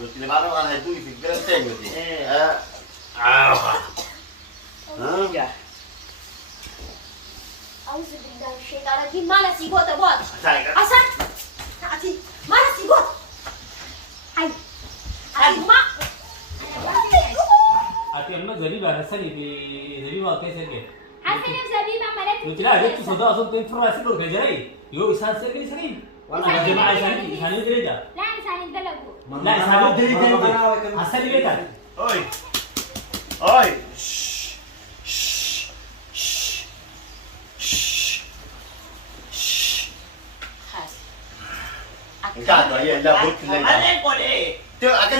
قلت لي معلومة أنا هدوي في الجرام تاني ودي. أعوذ بالله من الشيطان الرجيم. ما لا سيبوت أبوات. أصلا. أتي ما لا سيبوت. هاي. أتي ما. أتي أما زبيبة هسني في زبيبة كيس هيك. حسني بزبيبة مالك. قلت لا جبت صداع صوت تنفر راسك ولا جاي. يو إنسان سري سري. وأنا جماعة إنسان دريجة. لا إنسان يدلقوا. لا إنسان دريجة. هسني بيتك. أوي. أوي. Enggak, ya لا بوت لا. Mana boleh? Tu akan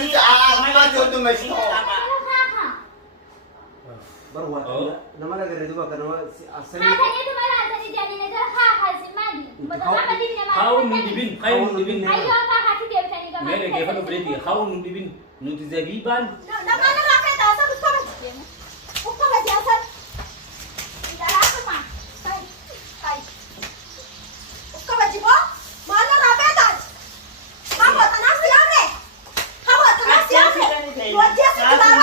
apa tu mesti. بروح لما لا غير دوبا كانوا أصلي هذا يدو ما هذا يجاني نجار خا زمادي. بدل ما بدي نما. خاون ندبين خاون ندبين. أيوة خا هاتي كيف تاني كمان. ماله كيف أنا بريدي خاون ندبين نتزبيبان. لا ما أنا رافع أصلا بكرة. بكرة يا أصلا. إذا رافع ما. هاي هاي. بكرة جيبه. ما أنا رافع تاج. ما هو تنافسي أمري. هو تنافسي أمري. وجه سكبارة.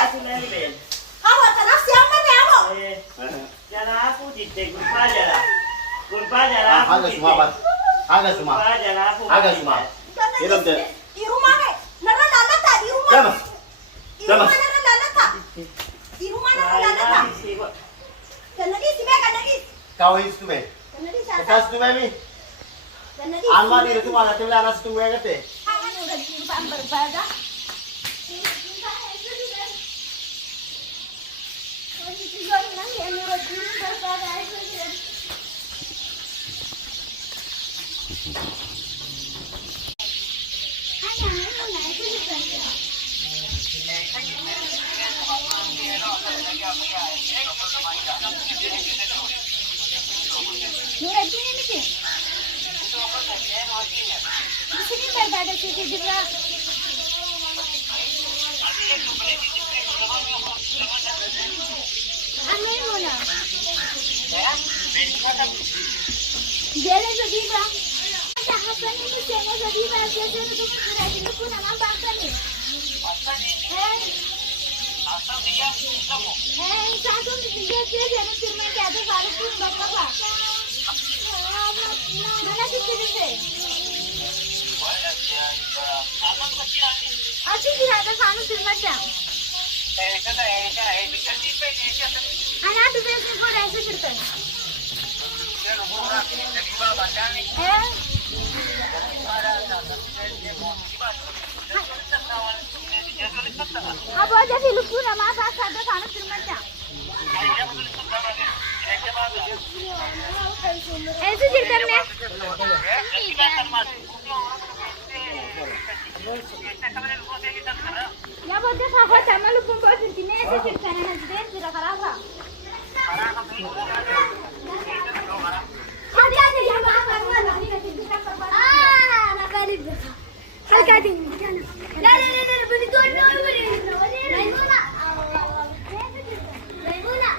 Aku leni ben. هو تنافسي أمري يا أبو. Jala aku di kurpa jala. Kurpa jala. Ada semua bang. Ada semua. Kurpa jala aku. Ada semua. Hidup deh. Di rumah ke? Nara lana tak di rumah. Jangan. Di rumah nara lana tak. Di rumah nara lana tak. Kenapa sih mereka kenapa? Kau itu me. Kenapa siapa? Kita itu me ni. Kenapa? Almar itu mana? Tuh anak itu me kete. Anak udah timpang berbeda. Nuruddin ini sih. Di sini berbeda sih juga. Ame mana? Jalan Zabiba. Hasan ini jalan Zabiba. Jalan itu berarti itu pun nama bangsa nih. Satu dia jalan firman jatuh balik pun bapak. Mana sih ini? Asyik ada satu firman jam. Anak tu biasa kau dah cerita. Apa aja sih lupa nama apa ada sana firman. ऐसे cerita ni. Ya bodoh sahaja sama lupa buat ini ऐसे cerita ni nanti cerita kerapa? Ada yang apa nak cerita kerapa? Nak kali berapa? Hal kali ni. La beri tu beri. Maimuna. Maimuna.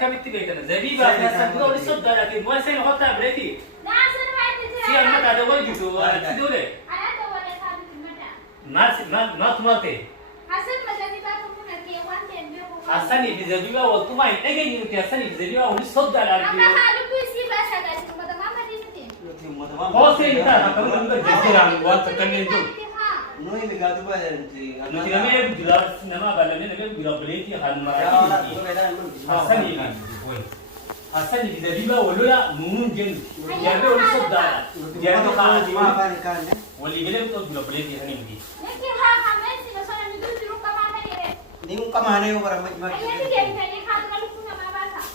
كم اتبعتنا زبيبة سبنا ولسه لكن ما سين حتى بريتي سيا ما كذا وين جوتو تدوري ما تماتي حسني في زبيبة وتما يتجي يمكن حسني في زبيبة ولسه هو سين ترى كم نمبر جزيرة وقت كنيتو نوي بيجادو بادرنتي نتي نمي بجلار نما بالله نمي بجلار بليتي هل مرة حسني حسني في زبيبة ولولا نون جن جابه ولسه دارا جابه خالد ما بان كان واللي قلنا تو بجلار بليتي هني مدي نيم كمان هو برا ما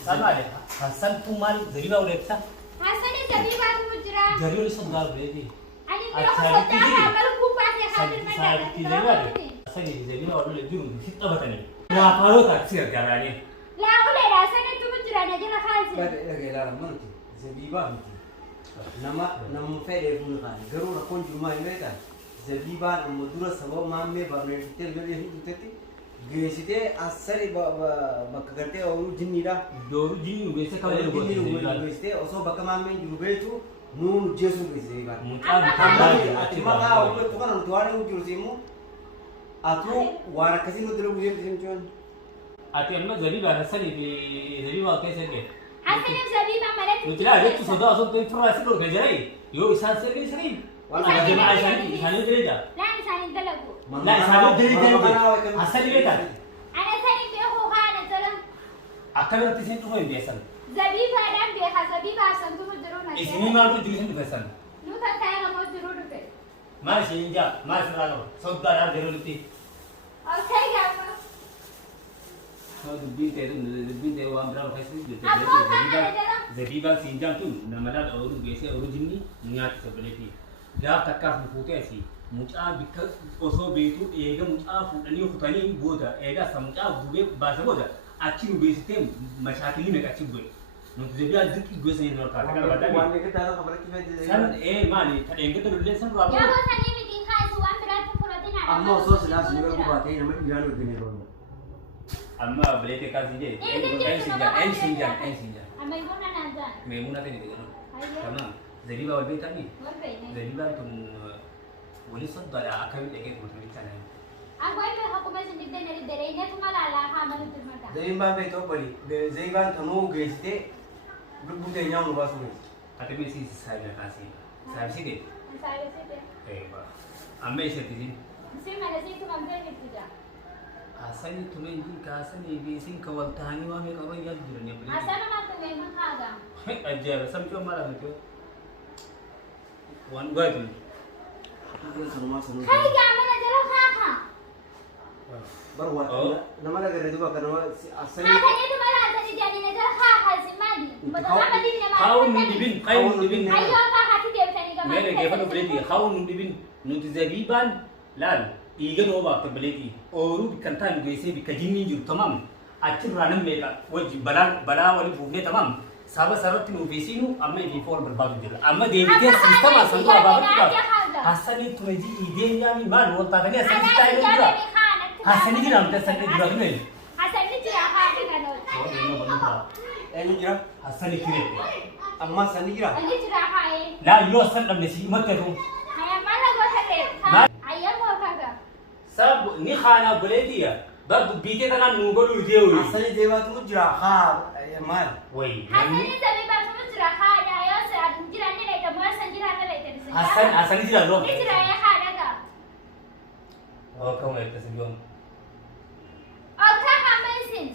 sama deh Hasan Pumal Zariba udah bisa Hasan Zariba Mujra Zariba udah sedar berarti bitti zebibaan sani zebibaa wallola jiru si taphatanii laafaarota sir garaanii Laa uleedha sanitti jiraanii jira kaasi. Bade dhagee laala manti zabiibaa miti. Nama fedhee fuula kaani garuu rakkoon jiru maal beektaa? Zabiibaan amma dura sababa maammee barneessitee lolee hidhutetti geessitee asari bakka gartee ooluu jinniidha. dooru jiru geesse kan wal Jinni godhe geessitee osoo bakka maammeen jiru beektu nuun jeesuu geesse zabiibaan. mucaa Ati maqaa hojjetu kana nuti waan hin jiru simu atuu waan akkasii nuti lagu jeetu simchuun. ati amma zebibaan sanii fi zebibaa keessa ga'e Asaniif zabiibaa malatti. nuti laa jechu sodaa osoo ta'e firraa si dhorka jirai yoo isaan sirrii sirrii waan akka jamaa isaanii direja Laan isaanii dalagu. laa isaanii direja asali beekan Ana saniif beekuu haala jala. akkanatti isin dhufa hin beesan Zabiibaadhaan beeka zabiibaa santuutu jiru na isinii maaltu jiru isin dhufesan Nuta ta'e namoo jiru dhufe. maal isheen jaa maal sirraa qaba soddaadhaan jiru nuti Okay gaafa. dubbiin ta'e waan biraa keessatti jirti Ammoo kana jala. zabiibaan siin jaamtuun namadhaan ooluu geessee ooluu jinni nyaata sabbaleetii gaaf takkaaf nu fuutee asii mucaa bikka osoo beektuu eega mucaa fuudhanii kutanii booda eegaasa mucaa gubee baase booda achi nu beeksitee mashaakilii meeqa achi bu'e nuti zabiibaan dirqii gosa hin horkaate kana baddaa Waan eeggataa kan qabaachifate san maali kadheen gata lullee san raabuu Yeroo sanii miti kaasu waan biraatti fudhatin haadha. amma osoo silaas ni garguu baatee nama dhiiraan wajjin yeroo amma bileetee kaasii jee en sinjaan Amma ibu nana zan. meemuna ta'e jedhamu Ayo. tamam zabiibaa wal beekanii Warbeene. zabiibaan kun wali soddaadha akkamitti dhaqee kuutamii kana Aku itu aku masih di dalam dari derenya cuma lala kamu itu mata. Zabiibaan beektaa bali zabiibaan tanuu geessitee lubbuu keenyaa nu baasuu geesse. ati mee si saayiba kaasii saayibsite Saya sih deh. amma isheetiin Mesti mana sih itu kamu yang tidak. asani tumen ji kaasanii fi isin ka wal tahanii waa meeqa roon yaadu jiran ya bilee Asal nama tuh memang kagam. ajaa'iba samchoo mala mito waan gaatu Sanumaa sanuu. Hai kamu aja lo kakak. Barwa nama lagaree duba kana asali. Kakaknya itu malah ada di jalan aja lo kakak sih madi. Betul apa di dalam? haawun nu dhibin haawun nu dhibin Ayo kakak sih dia bisa nikah. mee dhaggeeffadhu bileetii haawun nu dhibin nuti zabiibaan laal dhiiga noo baafta bileetii ooruu bikkan taa'e nu geessee bikka jinniin jiru tamam achirraa nan meeqa wajji balaa wali buufnee tamam saba sarratti nu beesinu amma ifi fool barbaadu jira amma deebitee siistama santuu abaabatuudhaaf hassanii tumeji ideenyaami maal waltaatanii hassanii taa'ee jira hassanii jira amta hassanii jira tume Hasan ini cerah kan? Eenyu jira? hassanii kire Amma sani jira? Ini cerah kan? laa yoo san dhabne si makkatu Ayam mana gua sakit? Ayam mau kagak? sab ni khaana buleetiya bar dubbiitee tanaan nuu godhuu jeewu Asali deebaatu jira haa maal? way Hasan ini tapi baru cerah kan? Ayo serah cerah ni lagi mau san cerah ni lagi terus. hassanii jira roon Ini cerah ya kan ada? oo kama eegtasin yoon Oh kakak mesin.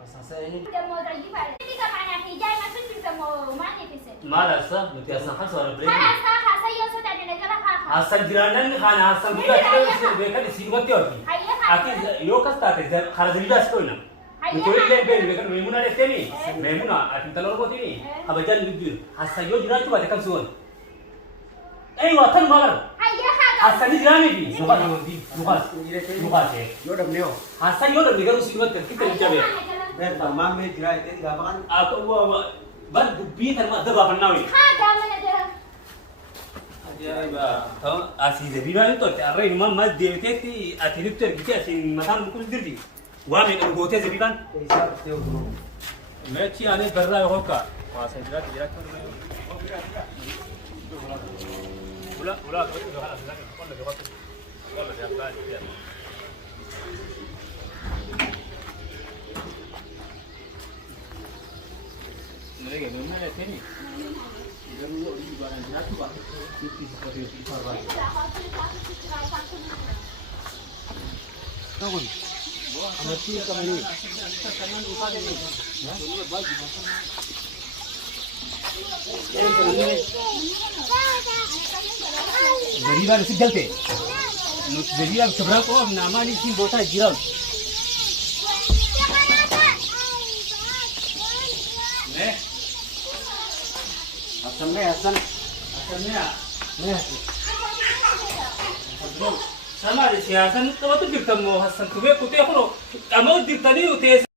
Asasani. Udah mau lagi pada. Ini kemana hijau masuk juga mau mana bisa? maal asa nuti asan hasoora Kalau buleetii kakak saya sudah ada negara kakak. hasan jiraanan khaana hasan guddaa beekan isiinumatti horti Ayah kan? ati yoo kas taate kara zabiibaa si qoyna Mutoillee beeku beekan meemuna dheefteni meemuna ati intala ormootini kabajaan guddiin hasan yoo jiraachuu baate kam si oolu aywa tan magar Ayah kakak. hasan jiraaniifi lukaase Yoo dhabnee hoo? hasan yoo dhabne garuu siinumatti harkitta hin jabe Beektaa maammee jira itti gaafa kan. bar dubbii tan adda baafannaa wayii Kagak mana jalan? ajaa'iba asii zabiibaa hin tolte arra inumaan maal deebiteetti ati nutti ergite asiin mataan bukkul dirti waa meeqa gootee zabiibaan Isaa dhuftee ogumoo. meechi aanee barraa yoo hokka waasan jiraatti jiraachuu Ula kabatu dah halas lagi. Kolla dia waktu. Kolla dia apa dia. Mereka memang ada sini. Dulu di barang jelas tu pak. Itu seperti itu pak. Kawan. Amati kami ni. Zabiibaan si galte. Nuti zabiibaan seberang kau nama ni si bota jiran. Ne? Hasan ni Hasan. Asalnya. Ni. Sama ada siyasan, tahu tu jirta mo hasan tu be kutu aku lo, kamu jirta ni utes.